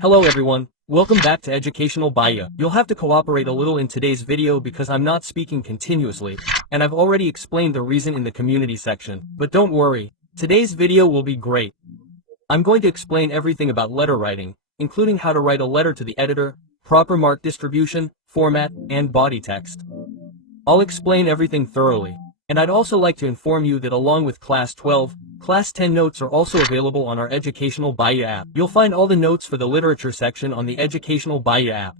Hello everyone, welcome back to Educational Baya. You'll have to cooperate a little in today's video because I'm not speaking continuously, and I've already explained the reason in the community section. But don't worry, today's video will be great. I'm going to explain everything about letter writing, including how to write a letter to the editor, proper mark distribution, format, and body text. I'll explain everything thoroughly, and I'd also like to inform you that along with Class 12, Class 10 notes are also available on our Educational Baya app. You'll find all the notes for the literature section on the Educational Baya app.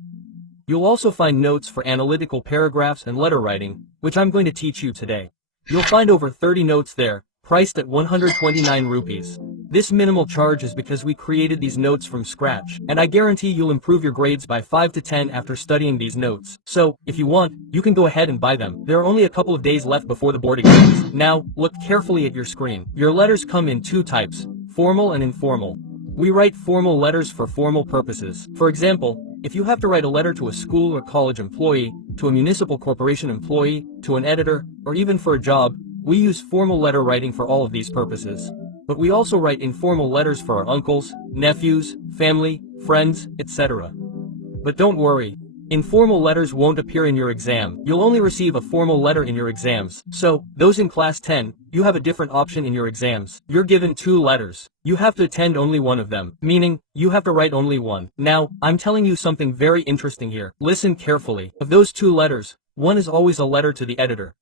You'll also find notes for analytical paragraphs and letter writing, which I'm going to teach you today. You'll find over 30 notes there, priced at 129 rupees. This minimal charge is because we created these notes from scratch, and I guarantee you'll improve your grades by 5 to 10 after studying these notes. So, if you want, you can go ahead and buy them. There are only a couple of days left before the board exams. Now, look carefully at your screen. Your letters come in two types, formal and informal. We write formal letters for formal purposes. For example, if you have to write a letter to a school or college employee, to a municipal corporation employee, to an editor, or even for a job, we use formal letter writing for all of these purposes. But we also write informal letters for our uncles, nephews, family, friends, etc. But don't worry, informal letters won't appear in your exam. You'll only receive a formal letter in your exams. So, those in Class 10, you have a different option in your exams. You're given two letters. You have to attend only one of them, meaning, you have to write only one. Now, I'm telling you something very interesting here. Listen carefully. Of those two letters, one is always a letter to the editor.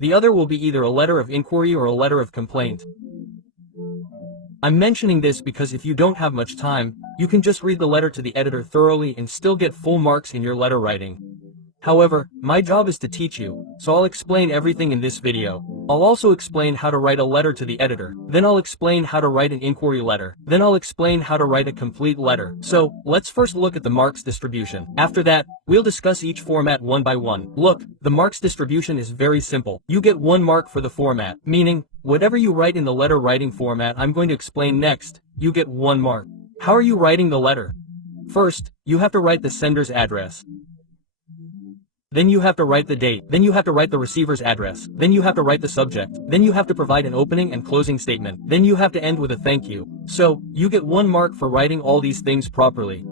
The other will be either a letter of inquiry or a letter of complaint. I'm mentioning this because if you don't have much time, you can just read the letter to the editor thoroughly and still get full marks in your letter writing. However, my job is to teach you, so I'll explain everything in this video. I'll also explain how to write a letter to the editor. Then I'll explain how to write an inquiry letter. Then I'll explain how to write a complete letter. So, let's first look at the marks distribution. After that, we'll discuss each format one by one. Look, the marks distribution is very simple. You get 1 mark for the format, meaning, whatever you write in the letter writing format I'm going to explain next, you get 1 mark. How are you writing the letter? First, you have to write the sender's address. Then you have to write the date. Then you have to write the receiver's address. Then you have to write the subject. Then you have to provide an opening and closing statement. Then you have to end with a thank you. So, you get 1 mark for writing all these things properly.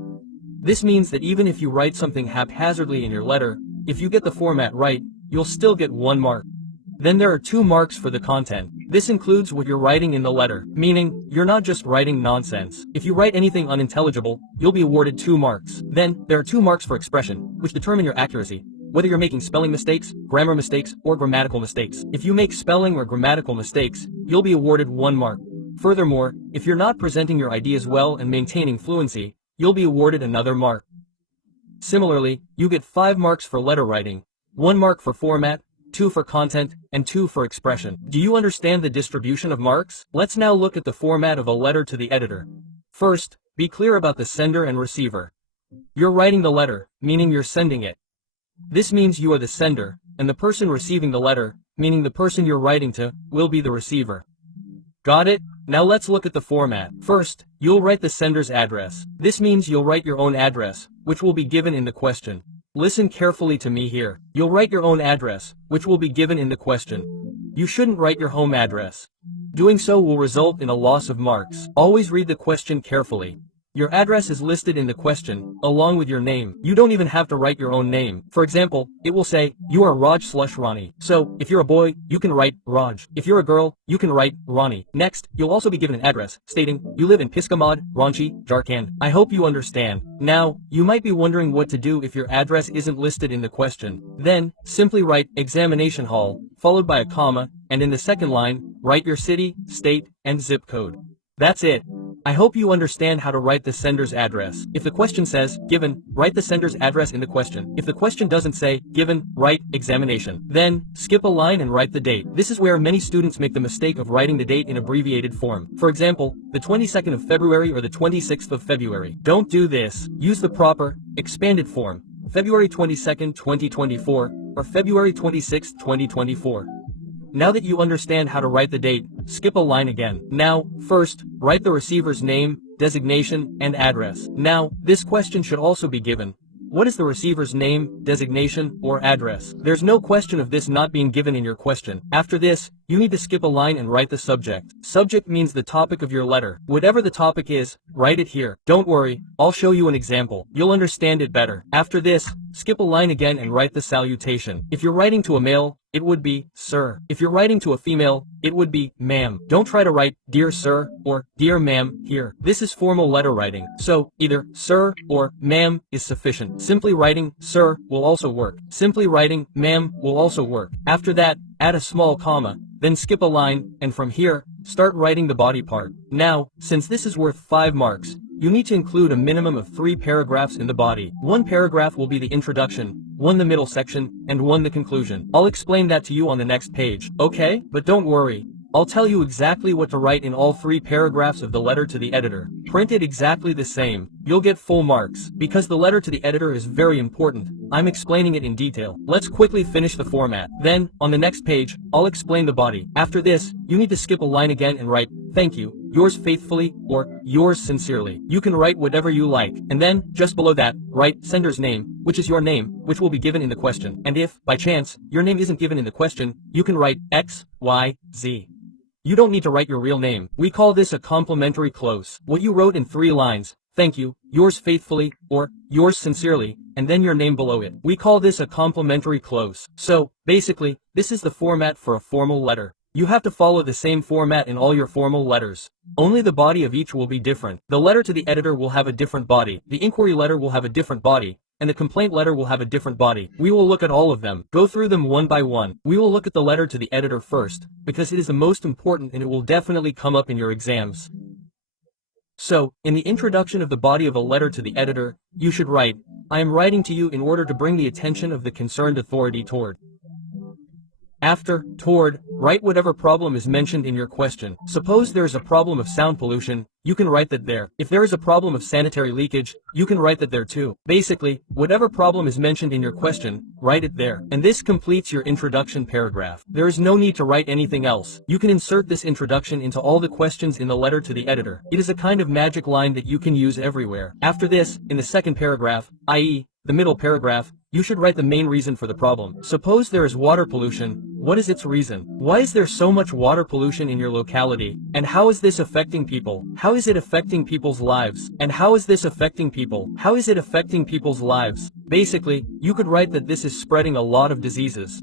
This means that even if you write something haphazardly in your letter, if you get the format right, you'll still get 1 mark. Then there are 2 marks for the content. This includes what you're writing in the letter, meaning, you're not just writing nonsense. If you write anything unintelligible, you'll be awarded 2 marks. Then, there are 2 marks for expression, which determine your accuracy. Whether you're making spelling mistakes, grammar mistakes, or grammatical mistakes. If you make spelling or grammatical mistakes, you'll be awarded 1 mark. Furthermore, if you're not presenting your ideas well and maintaining fluency, you'll be awarded another mark. Similarly, you get 5 marks for letter writing, 1 mark for format, 2 for content, and 2 for expression. Do you understand the distribution of marks? Let's now look at the format of a letter to the editor. First, be clear about the sender and receiver. You're writing the letter, meaning you're sending it. This means you are the sender, and the person receiving the letter, meaning the person you're writing to, will be the receiver. Got it? Now let's look at the format. First, you'll write the sender's address. This means you'll write your own address, which will be given in the question. Listen carefully to me here. You'll write your own address, which will be given in the question. You shouldn't write your home address. Doing so will result in a loss of marks. Always read the question carefully. Your address is listed in the question, along with your name. You don't even have to write your own name. For example, it will say, you are Raj/Rani. So, if you're a boy, you can write Raj. If you're a girl, you can write Rani. Next, you'll also be given an address, stating, you live in Piskamad, Ranchi, Jharkhand. I hope you understand. Now, you might be wondering what to do if your address isn't listed in the question. Then, simply write, examination hall, followed by a comma, and in the second line, write your city, state, and zip code. That's it. I hope you understand how to write the sender's address. If the question says, given, write the sender's address in the question. If the question doesn't say, given, write, examination. Then, skip a line and write the date. This is where many students make the mistake of writing the date in abbreviated form. For example, the 22nd of February or the 26th of February. Don't do this. Use the proper, expanded form. February 22nd, 2024, or February 26th, 2024. Now that you understand how to write the date, skip a line again. Now, first, write the receiver's name, designation, and address. Now, this question should also be given. What is the receiver's name, designation, or address? There's no question of this not being given in your question. After this, you need to skip a line and write the subject. Subject means the topic of your letter. Whatever the topic is, write it here. Don't worry, I'll show you an example. You'll understand it better. After this, skip a line again and write the salutation. If you're writing to a male, it would be, sir. If you're writing to a female, it would be, ma'am. Don't try to write, dear sir, or dear ma'am, here. This is formal letter writing, so either sir or ma'am is sufficient. Simply writing, sir, will also work. Simply writing, ma'am, will also work. After that, add a small comma, then skip a line, and from here, start writing the body part. Now, since this is worth 5 marks, you need to include a minimum of 3 paragraphs in the body. 1 paragraph will be the introduction, 1 the middle section, and 1 the conclusion. I'll explain that to you on the next page, okay? But don't worry, I'll tell you exactly what to write in all 3 paragraphs of the letter to the editor. Print it exactly the same. You'll get full marks. Because the letter to the editor is very important, I'm explaining it in detail. Let's quickly finish the format. Then, on the next page, I'll explain the body. After this, you need to skip a line again and write, thank you, yours faithfully, or yours sincerely. You can write whatever you like. And then, just below that, write sender's name, which is your name, which will be given in the question. And if, by chance, your name isn't given in the question, you can write X, Y, Z. You don't need to write your real name. We call this a complimentary close. What you wrote in 3 lines, thank you, yours faithfully, or yours sincerely, and then your name below it. We call this a complimentary close. So, basically, this is the format for a formal letter. You have to follow the same format in all your formal letters. Only the body of each will be different. The letter to the editor will have a different body. The inquiry letter will have a different body. And the complaint letter will have a different body. We will look at all of them. Go through them one by one. We will look at the letter to the editor first, because it is the most important and it will definitely come up in your exams. So, in the introduction of the body of a letter to the editor, you should write, I am writing to you in order to bring the attention of the concerned authority toward. After, toward, write whatever problem is mentioned in your question. Suppose there is a problem of sound pollution, you can write that there. If there is a problem of sanitary leakage, you can write that there too. Basically, whatever problem is mentioned in your question, write it there. And this completes your introduction paragraph. There is no need to write anything else. You can insert this introduction into all the questions in the letter to the editor. It is a kind of magic line that you can use everywhere. After this, in the second paragraph, i.e., the middle paragraph, you should write the main reason for the problem. Suppose there is water pollution. What is its reason? Why is there so much water pollution in your locality? And how is this affecting people? How is it affecting people's lives? And how is this affecting people? How is it affecting people's lives? Basically, you could write that this is spreading a lot of diseases.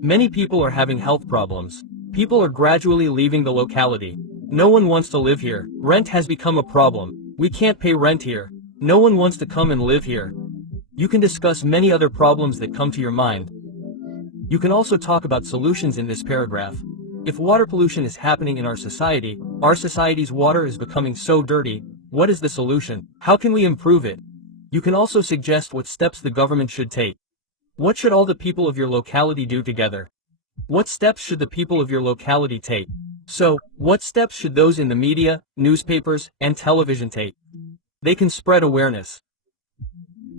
Many people are having health problems. People are gradually leaving the locality. No one wants to live here. Rent has become a problem. We can't pay rent here. No one wants to come and live here. You can discuss many other problems that come to your mind. You can also talk about solutions in this paragraph. If water pollution is happening in our society's water is becoming so dirty, what is the solution? How can we improve it? You can also suggest what steps the government should take. What should all the people of your locality do together? What steps should the people of your locality take? So, what steps should those in the media, newspapers, and television take? They can spread awareness.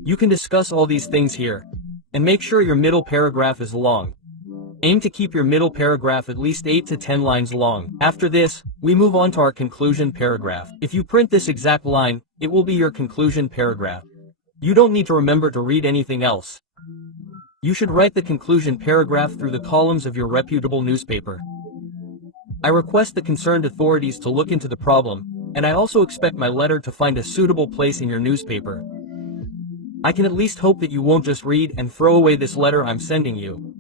You can discuss all these things here. And make sure your middle paragraph is long. Aim to keep your middle paragraph at least 8 to 10 lines long. After this, we move on to our conclusion paragraph. If you print this exact line, it will be your conclusion paragraph. You don't need to remember to read anything else. You should write the conclusion paragraph through the columns of your reputable newspaper. I request the concerned authorities to look into the problem, and I also expect my letter to find a suitable place in your newspaper. I can at least hope that you won't just read and throw away this letter I'm sending you.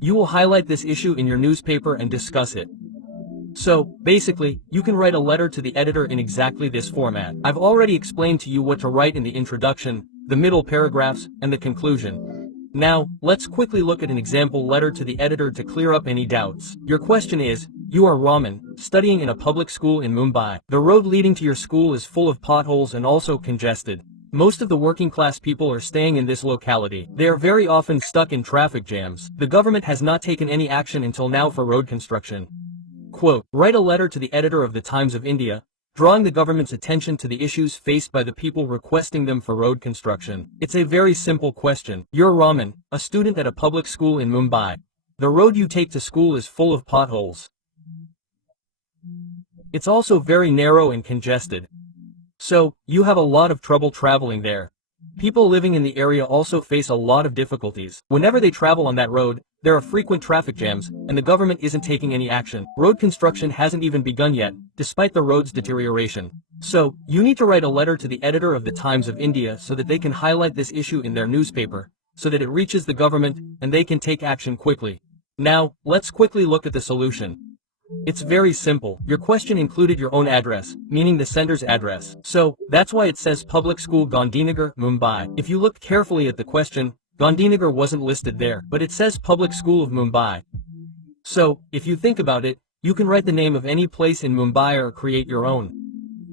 You will highlight this issue in your newspaper and discuss it. So, basically, you can write a letter to the editor in exactly this format. I've already explained to you what to write in the introduction, the middle paragraphs, and the conclusion. Now, let's quickly look at an example letter to the editor to clear up any doubts. Your question is, you are Raman, studying in a public school in Mumbai. The road leading to your school is full of potholes and also congested. Most of the working class people are staying in this locality. They are very often stuck in traffic jams. The government has not taken any action until now for road construction. Quote, write a letter to the editor of the Times of India, drawing the government's attention to the issues faced by the people requesting them for road construction. It's a very simple question. You're Raman, a student at a public school in Mumbai. The road you take to school is full of potholes. It's also very narrow and congested. So, you have a lot of trouble traveling there. People living in the area also face a lot of difficulties. Whenever they travel on that road, there are frequent traffic jams, and the government isn't taking any action. Road construction hasn't even begun yet, despite the road's deterioration. So, you need to write a letter to the editor of the Times of India so that they can highlight this issue in their newspaper, so that it reaches the government, and they can take action quickly. Now, let's quickly look at the solution. It's very simple. Your question included your own address, meaning the sender's address. So, that's why it says Public School Gandhinagar, Mumbai. If you look carefully at the question, Gandhinagar wasn't listed there, but it says Public School of Mumbai. So, if you think about it, you can write the name of any place in Mumbai or create your own.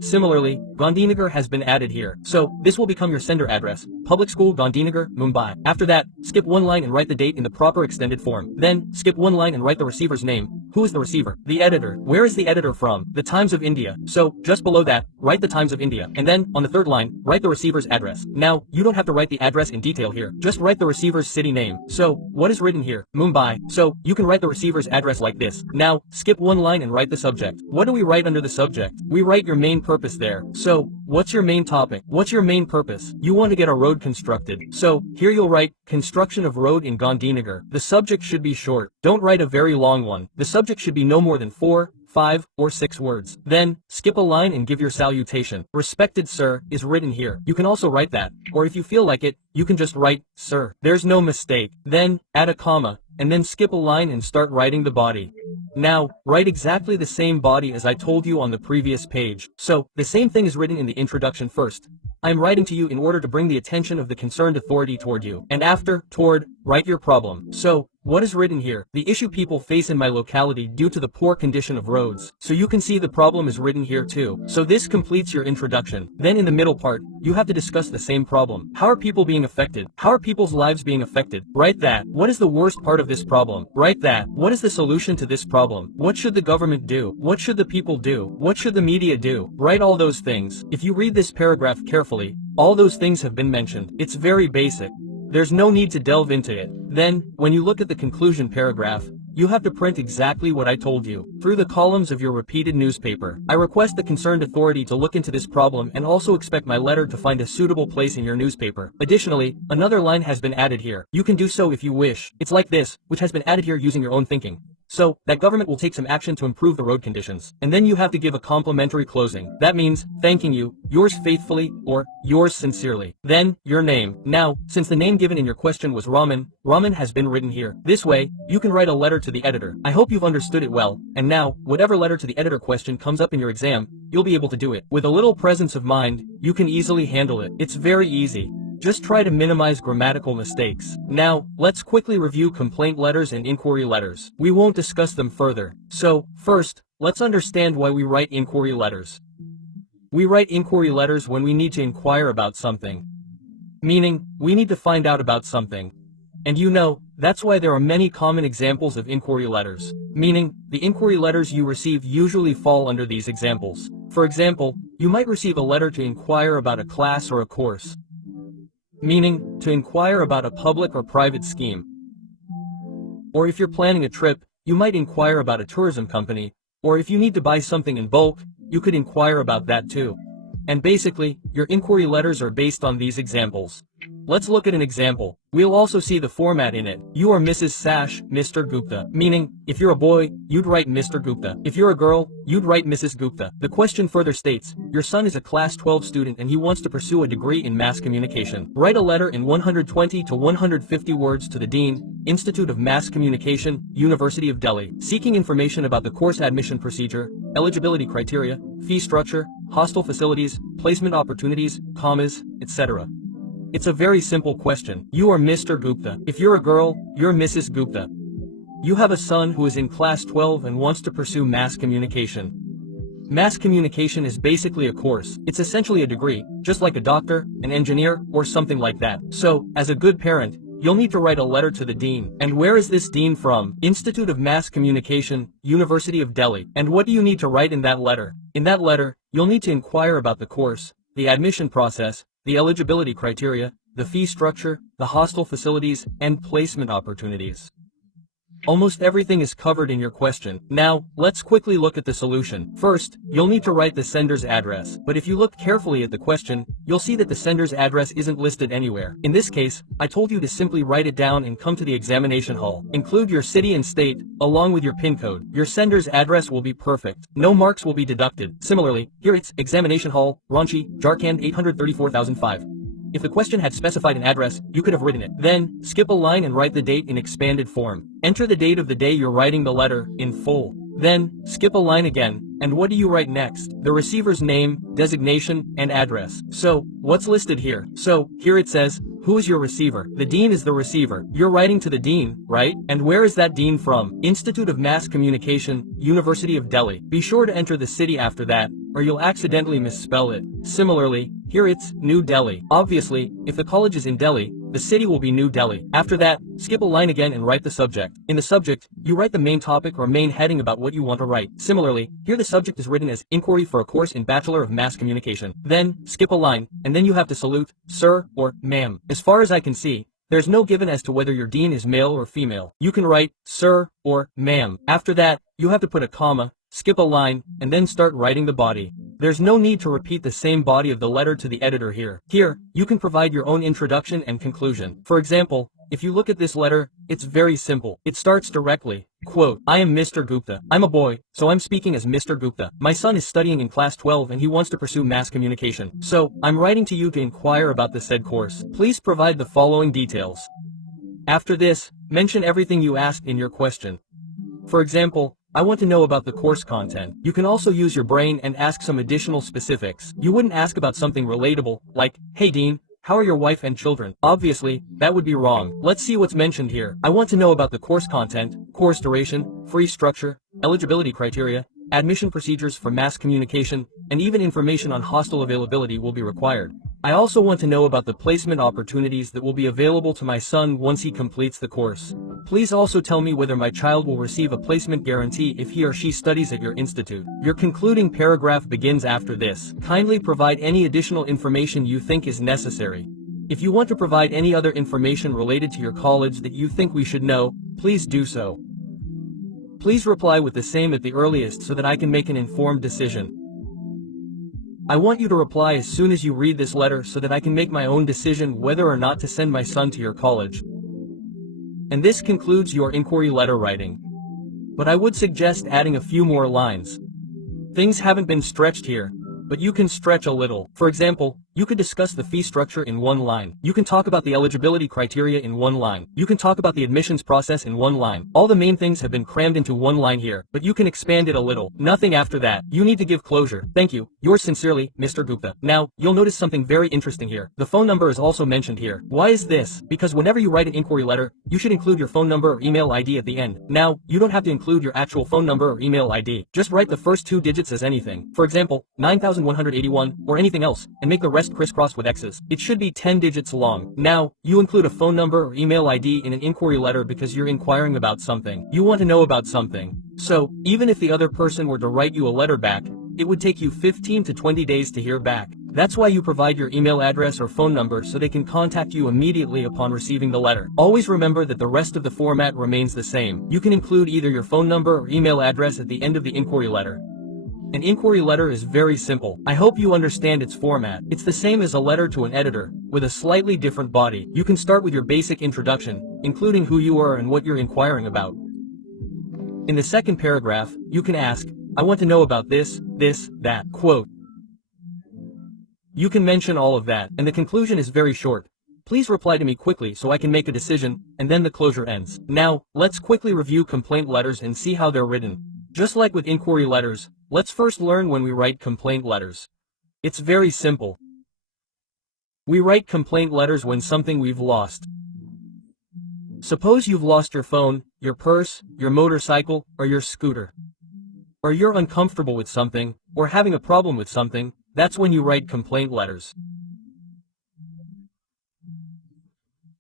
Similarly, Gandhinagar has been added here. So, this will become your sender address, Public School Gandhinagar, Mumbai. After that, skip one line and write the date in the proper extended form. Then, skip one line and write the receiver's name. Who is the receiver? The editor. Where is the editor from? The Times of India. So, just below that, write the Times of India. And then, on the third line, write the receiver's address. Now, you don't have to write the address in detail here. Just write the receiver's city name. So, what is written here? Mumbai. So, you can write the receiver's address like this. Now, skip one line and write the subject. What do we write under the subject? We write your main purpose there. So, what's your main topic? What's your main purpose? You want to get a road constructed. So, here you'll write, construction of road in Gandhinagar. The subject should be short. Don't write a very long one. The subject should be no more than 4, 5, or 6 words. Then, skip a line and give your salutation. Respected sir is written here. You can also write that. Or if you feel like it, you can just write, sir. There's no mistake. Then, add a comma, and then skip a line and start writing the body. Now, write exactly the same body as I told you on the previous page. So, the same thing is written in the introduction first. I am writing to you in order to bring the attention of the concerned authority toward you. And after, toward, write your problem. So, what is written here? The issue people face in my locality due to the poor condition of roads. So you can see the problem is written here too. So this completes your introduction. Then in the middle part, you have to discuss the same problem. How are people being affected? How are people's lives being affected? Write that. What is the worst part of this problem? Write that. What is the solution to this problem? What should the government do? What should the people do? What should the media do? Write all those things. If you read this paragraph carefully, all those things have been mentioned. It's very basic. There's no need to delve into it. Then, when you look at the conclusion paragraph, you have to print exactly what I told you, through the columns of your repeated newspaper. I request the concerned authority to look into this problem and also expect my letter to find a suitable place in your newspaper. Additionally, another line has been added here. You can do so if you wish. It's like this, which has been added here using your own thinking. So, that government will take some action to improve the road conditions. And then you have to give a complimentary closing. That means, thanking you, yours faithfully, or yours sincerely. Then, your name. Now, since the name given in your question was Raman, Raman has been written here. This way, you can write a letter to the editor. I hope you've understood it well. And now, whatever letter to the editor question comes up in your exam, you'll be able to do it. With a little presence of mind, you can easily handle it. It's very easy. Just try to minimize grammatical mistakes. Now, let's quickly review complaint letters and inquiry letters. We won't discuss them further. So, first, let's understand why we write inquiry letters. We write inquiry letters when we need to inquire about something. Meaning, we need to find out about something. And you know, that's why there are many common examples of inquiry letters. Meaning, the inquiry letters you receive usually fall under these examples. For example, you might receive a letter to inquire about a class or a course. Meaning, to inquire about a public or private scheme. Or if you're planning a trip, you might inquire about a tourism company, or if you need to buy something in bulk, you could inquire about that too. And basically, your inquiry letters are based on these examples. Let's look at an example. We'll also see the format in it. You are Mrs. Sash, Mr. Gupta. Meaning, if you're a boy, you'd write Mr. Gupta. If you're a girl, you'd write Mrs. Gupta. The question further states, your son is a class 12 student and he wants to pursue a degree in mass communication. Write a letter in 120 to 150 words to the Dean, Institute of Mass Communication, University of Delhi, seeking information about the course admission procedure, eligibility criteria, fee structure, hostel facilities, placement opportunities, commas, etc. It's a very simple question. You are Mr. Gupta. If you're a girl, you're Mrs. Gupta. You have a son who is in class 12 and wants to pursue mass communication. Mass communication is basically a course. It's essentially a degree, just like a doctor, an engineer, or something like that. So, as a good parent, you'll need to write a letter to the dean. And where is this dean from? Institute of Mass Communication, University of Delhi. And what do you need to write in that letter? In that letter, you'll need to inquire about the course, the admission process, the eligibility criteria, the fee structure, the hostel facilities, and placement opportunities. Almost everything is covered in your question. Now, let's quickly look at the solution. First, you'll need to write the sender's address. But if you look carefully at the question, you'll see that the sender's address isn't listed anywhere. In this case, I told you to simply write it down and come to the examination hall. Include your city and state, along with your PIN code. Your sender's address will be perfect. No marks will be deducted. Similarly, here it's Examination Hall, Ranchi, Jharkhand 834,005. If the question had specified an address, you could have written it. Then, skip a line and write the date in expanded form. Enter the date of the day you're writing the letter, in full. Then, skip a line again, and what do you write next? The receiver's name, designation, and address. So, what's listed here? So, here it says, who is your receiver? The dean is the receiver. You're writing to the dean, right? And where is that dean from? Institute of Mass Communication, University of Delhi. Be sure to enter the city after that, or you'll accidentally misspell it. Similarly, here it's New Delhi. Obviously, if the college is in Delhi, the city will be New Delhi. After that, skip a line again and write the subject. In the subject, you write the main topic or main heading about what you want to write. Similarly, here the subject is written as Inquiry for a course in Bachelor of Mass Communication. Then, skip a line, and then you have to salute, sir, or ma'am. As far as I can see, there's no given as to whether your dean is male or female. You can write, sir, or ma'am. After that, you have to put a comma, skip a line, and then start writing the body. There's no need to repeat the same body of the letter to the editor here. Here, you can provide your own introduction and conclusion. For example, if you look at this letter, it's very simple. It starts directly. Quote, I am Mr. Gupta. I'm a boy, so I'm speaking as Mr. Gupta. My son is studying in class 12 and he wants to pursue mass communication. So, I'm writing to you to inquire about the said course. Please provide the following details. After this, mention everything you asked in your question. For example, I want to know about the course content. You can also use your brain and ask some additional specifics. You wouldn't ask about something relatable, like, hey Dean, how are your wife and children? Obviously, that would be wrong. Let's see what's mentioned here. I want to know about the course content, course duration, free structure, eligibility criteria, admission procedures for mass communication, and even information on hostel availability will be required. I also want to know about the placement opportunities that will be available to my son once he completes the course. Please also tell me whether my child will receive a placement guarantee if he or she studies at your institute. Your concluding paragraph begins after this. Kindly provide any additional information you think is necessary. If you want to provide any other information related to your college that you think we should know, please do so. Please reply with the same at the earliest so that I can make an informed decision. I want you to reply as soon as you read this letter so that I can make my own decision whether or not to send my son to your college. And this concludes your inquiry letter writing. But I would suggest adding a few more lines. Things haven't been stretched here, but you can stretch a little. For example, you could discuss the fee structure in one line. You can talk about the eligibility criteria in one line. You can talk about the admissions process in one line. All the main things have been crammed into one line here, but you can expand it a little. Nothing after that. You need to give closure. Thank you. Yours sincerely, Mr. Gupta. Now, you'll notice something very interesting here. The phone number is also mentioned here. Why is this? Because whenever you write an inquiry letter, you should include your phone number or email ID at the end. Now, you don't have to include your actual phone number or email ID. Just write the first two digits as anything. For example, 9181 or anything else, and make the rest crisscrossed with X's. It should be 10 digits long. Now, you include a phone number or email ID in an inquiry letter because you're inquiring about something. You want to know about something. So, even if the other person were to write you a letter back, it would take you 15 to 20 days to hear back. That's why you provide your email address or phone number so they can contact you immediately upon receiving the letter. Always remember that the rest of the format remains the same. You can include either your phone number or email address at the end of the inquiry letter. An inquiry letter is very simple. I hope you understand its format. It's the same as a letter to an editor, with a slightly different body. You can start with your basic introduction, including who you are and what you're inquiring about. In the second paragraph, you can ask, I want to know about this, that. Quote. You can mention all of that, and the conclusion is very short. Please reply to me quickly so I can make a decision, and then the closure ends. Now, let's quickly review complaint letters and see how they're written. Just like with inquiry letters, let's first learn when we write complaint letters. It's very simple. We write complaint letters when something we've lost. Suppose you've lost your phone, your purse, your motorcycle, or your scooter. Or you're uncomfortable with something, or having a problem with something, that's when you write complaint letters.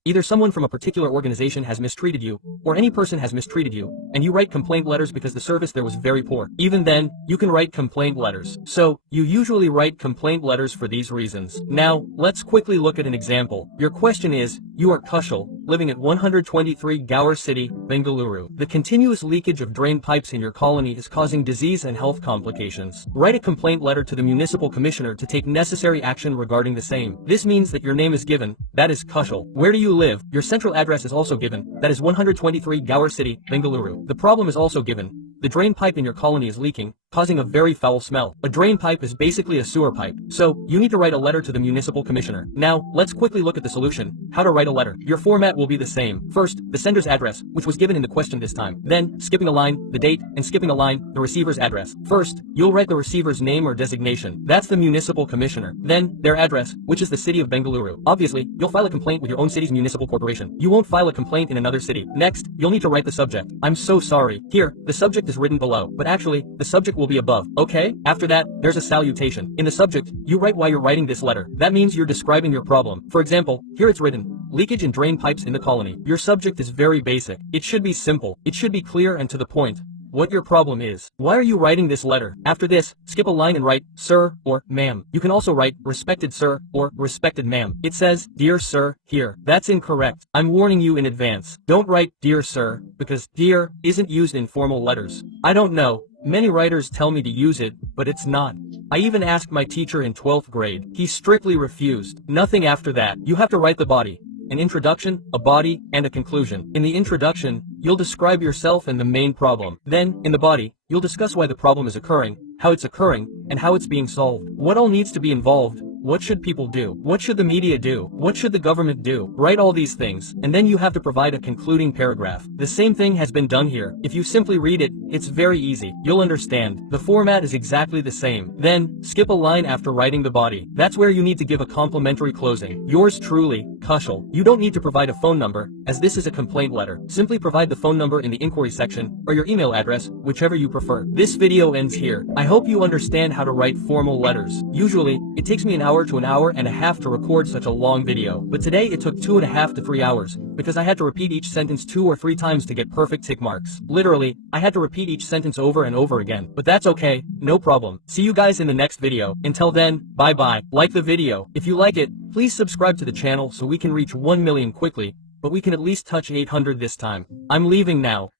Either someone from a particular organization has mistreated you, or any person has mistreated you, and you write complaint letters because the service there was very poor. Even then, you can write complaint letters. So, you usually write complaint letters for these reasons. Now, let's quickly look at an example. Your question is, You are Kushal, living at 123 Gower City, Bengaluru. The continuous leakage of drain pipes in your colony is causing disease and health complications. Write a complaint letter to the municipal commissioner to take necessary action regarding the same. This means that your name is given, that is Kushal. Where do you live? Your central address is also given, that is 123 Gower City, Bengaluru. The problem is also given. The drain pipe in your colony is leaking, causing a very foul smell. A drain pipe is basically a sewer pipe, so you need to write a letter to the municipal commissioner. Now, let's quickly look at the solution. How to write a letter. Your format will be the same. First, the sender's address, which was given in the question this time. Then, skipping a line, the date, and skipping a line, the receiver's address. First, you'll write the receiver's name or designation. That's the municipal commissioner. Then, their address, which is the city of Bengaluru. Obviously, you'll file a complaint with your own city's municipal corporation. You won't file a complaint in another city. Next, you'll need to write the subject. I'm so sorry. Here, the subject is written below, but actually, the subject will be above, okay? After that, there's a salutation. In the subject, you write why you're writing this letter. That means you're describing your problem. For example, here it's written, leakage in drain pipes in the colony. Your subject is very basic. It should be simple. It should be clear and to the point. What your problem is. Why are you writing this letter? After this, skip a line and write, sir, or ma'am. You can also write, respected sir, or respected ma'am. It says, dear sir, here. That's incorrect. I'm warning you in advance. Don't write, dear sir, because dear isn't used in formal letters. I don't know. Many writers tell me to use it, but it's not. I even asked my teacher in 12th grade. He strictly refused. Nothing after that. You have to write the body. An introduction, a body, and a conclusion. In the introduction, you'll describe yourself and the main problem. Then, in the body, you'll discuss why the problem is occurring, how it's occurring, and how it's being solved. What all needs to be involved. What should people do? What should the media do? What should the government do? Write all these things, and then you have to provide a concluding paragraph. The same thing has been done here. If you simply read it, it's very easy. You'll understand. The format is exactly the same. Then, skip a line after writing the body. That's where you need to give a complimentary closing. Yours truly, Kushal. You don't need to provide a phone number, as this is a complaint letter. Simply provide the phone number in the inquiry section, or your email address, whichever you prefer. This video ends here. I hope you understand how to write formal letters. Usually, it takes me an hour to an hour and a half to record such a long video, but today it took 2.5 to 3 hours, because I had to repeat each sentence 2 or 3 times to get perfect tick marks. Literally, I had to repeat each sentence over and over again, but that's okay, no problem. See you guys in the next video. Until then, bye bye. Like the video. If you like it, please subscribe to the channel so we can reach 1 million quickly, but we can at least touch 800 this time. I'm leaving now.